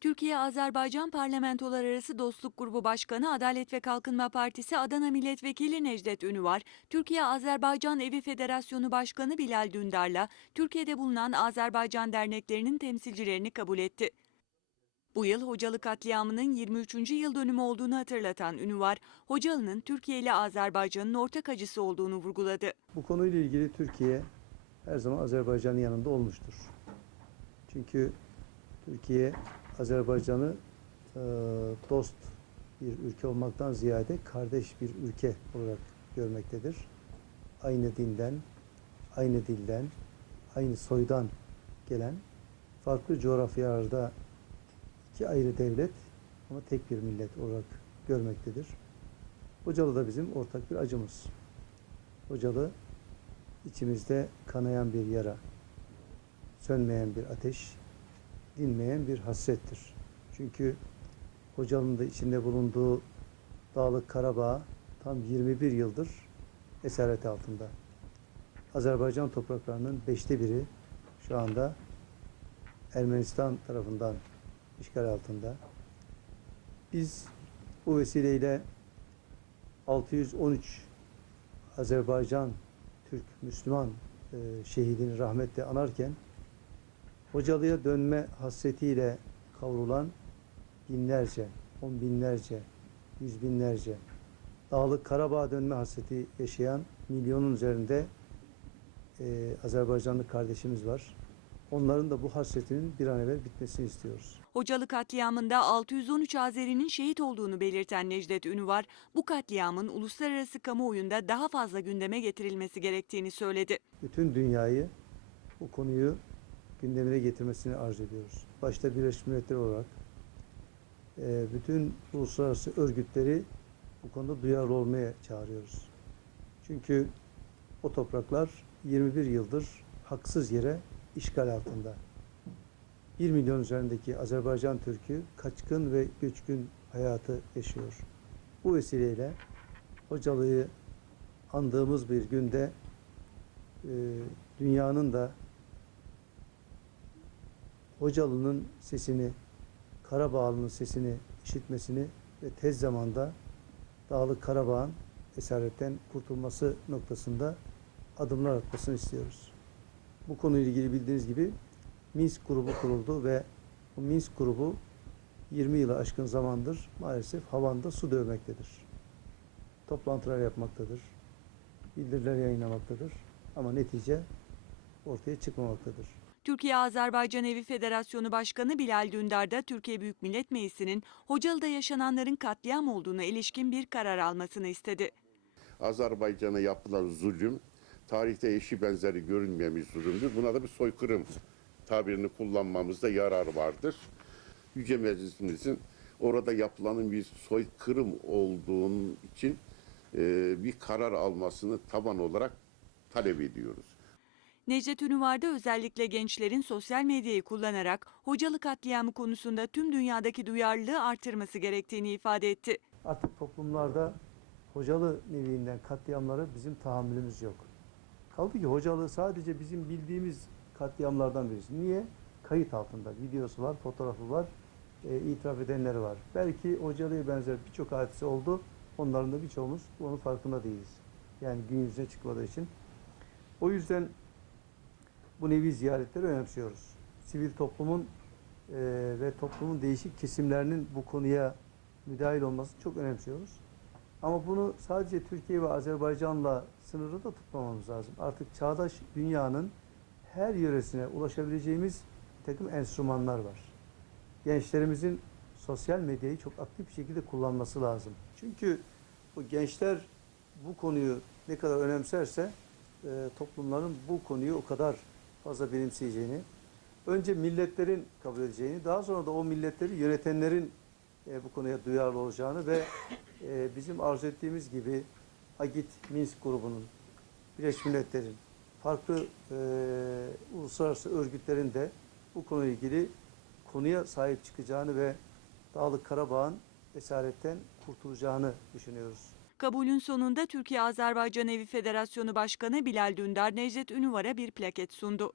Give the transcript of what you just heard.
Türkiye-Azerbaycan Parlamentolar Arası Dostluk Grubu Başkanı Adalet ve Kalkınma Partisi Adana Milletvekili Necdet Ünüvar, Türkiye-Azerbaycan Evi Federasyonu Başkanı Bilal Dündar'la Türkiye'de bulunan Azerbaycan derneklerinin temsilcilerini kabul etti. Bu yıl Hocalı katliamının 23. yıl dönümü olduğunu hatırlatan Ünüvar, Hocalı'nın Türkiye ile Azerbaycan'ın ortak acısı olduğunu vurguladı. Bu konuyla ilgili Türkiye her zaman Azerbaycan'ın yanında olmuştur. Çünkü Türkiye Azerbaycan'ı e, dost bir ülke olmaktan ziyade kardeş bir ülke olarak görmektedir. Aynı dinden, aynı dilden, aynı soydan gelen farklı coğrafyalarda iki ayrı devlet ama tek bir millet olarak görmektedir. Hocalı da bizim ortak bir acımız. Hocalı içimizde kanayan bir yara, sönmeyen bir ateş, dinmeyen bir hasrettir. Çünkü Hocalı'nın da içinde bulunduğu Dağlık Karabağ tam 21 yıldır esaret altında. Azerbaycan topraklarının beşte biri şu anda Ermenistan tarafından işgal altında. Biz bu vesileyle 613 Azerbaycan Türk Müslüman şehidini rahmetle anarken Hocalı'ya dönme hasretiyle kavrulan binlerce, on binlerce, yüz binlerce Dağlık Karabağ dönme hasreti yaşayan milyonun üzerinde e, Azerbaycanlı kardeşimiz var. Onların da bu hasretinin bir an evvel bitmesini istiyoruz. Hocalı katliamında 613 Azeri'nin şehit olduğunu belirten Necdet Ünüvar, bu katliamın uluslararası kamuoyunda daha fazla gündeme getirilmesi gerektiğini söyledi. bütün dünyayı bu konuyu gündemine getirmesini arz ediyoruz. Başta Birleşmiş Milletler olarak e, bütün uluslararası örgütleri bu konuda duyarlı olmaya çağırıyoruz. Çünkü o topraklar 21 yıldır haksız yere işgal altında. 1 milyon üzerindeki Azerbaycan Türk'ü kaçkın ve göçkün hayatı yaşıyor. Bu vesileyle Hocalı'yı andığımız bir günde e, dünyanın da Hocalı'nın sesini, Karabağlı'nın sesini işitmesini ve tez zamanda Dağlık Karabağ'ın esaretten kurtulması noktasında adımlar atmasını istiyoruz. Bu konuyla ilgili bildiğiniz gibi Minsk grubu kuruldu ve bu Minsk grubu 20 yılı aşkın zamandır maalesef havanda su dövmektedir. Toplantılar yapmaktadır. Bildiriler yayınlamaktadır. Ama netice ortaya çıkmamaktadır. Türkiye-Azerbaycan Evi Federasyonu Başkanı Bilal Dündar da Türkiye Büyük Millet Meclisi'nin Hocalı'da yaşananların katliam olduğuna ilişkin bir karar almasını istedi. Azerbaycan'a yapılan zulüm tarihte eşi benzeri görünmeyen bir zulümdür. Buna da bir soykırım tabirini kullanmamızda yarar vardır. Yüce Meclisimizin orada yapılanın bir soykırım olduğun için e, bir karar almasını taban olarak talep ediyoruz. Necdet Ünüvar da özellikle gençlerin sosyal medyayı kullanarak Hocalı katliamı konusunda tüm dünyadaki duyarlılığı artırması gerektiğini ifade etti. Artık toplumlarda hocalı neviinden katliamlara bizim tahammülümüz yok. Kaldı ki hocalı sadece bizim bildiğimiz katliamlardan birisi. Niye? Kayıt altında. Videosu var, fotoğrafı var, e, itiraf edenleri var. Belki hocalıya benzer birçok hadise oldu. Onların da birçoğumuz onun farkında değiliz. Yani gün yüzüne çıkmadığı için. O yüzden bu nevi ziyaretleri önemsiyoruz. Sivil toplumun e, ve toplumun değişik kesimlerinin bu konuya müdahil olmasını çok önemsiyoruz. Ama bunu sadece Türkiye ve Azerbaycan'la sınırlı da tutmamamız lazım. Artık çağdaş dünyanın her yöresine ulaşabileceğimiz takım enstrümanlar var. Gençlerimizin sosyal medyayı çok aktif bir şekilde kullanması lazım. Çünkü bu gençler bu konuyu ne kadar önemserse e, toplumların bu konuyu o kadar fazla benimseyeceğini, önce milletlerin kabul edeceğini, daha sonra da o milletleri yönetenlerin e, bu konuya duyarlı olacağını ve e, bizim arzu ettiğimiz gibi Agit Minsk grubunun, Birleşmiş Milletler'in, farklı e, uluslararası örgütlerin de bu konuyla ilgili konuya sahip çıkacağını ve Dağlık Karabağ'ın esaretten kurtulacağını düşünüyoruz. Kabulün sonunda Türkiye-Azerbaycan Evi Federasyonu Başkanı Bilal Dündar Necdet Ünüvar'a bir plaket sundu.